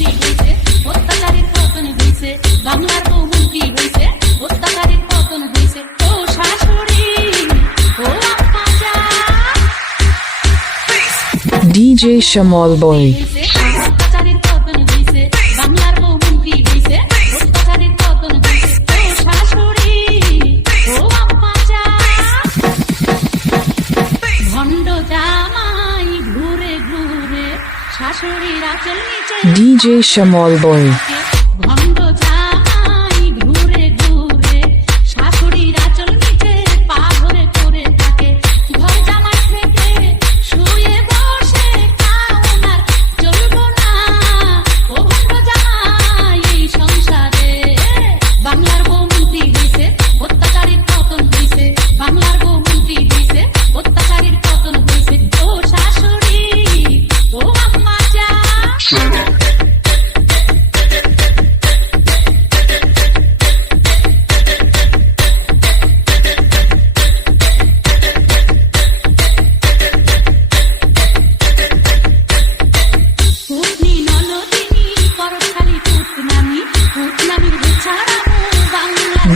মুক্তি হয়েছে অত্যাচারের পতন হয়েছে বাংলার বউ মুক্তি হয়েছে অত্যাচারের পতন হয়েছে ও শাশুড়ি ও DJ Shamal Boy. DJ Shamal Boy.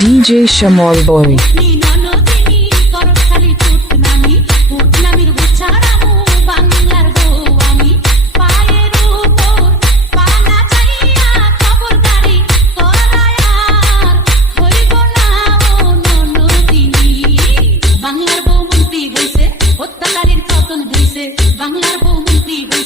DJ Shamal Boy. বাংলার বউ মন্ত্রী বাংলার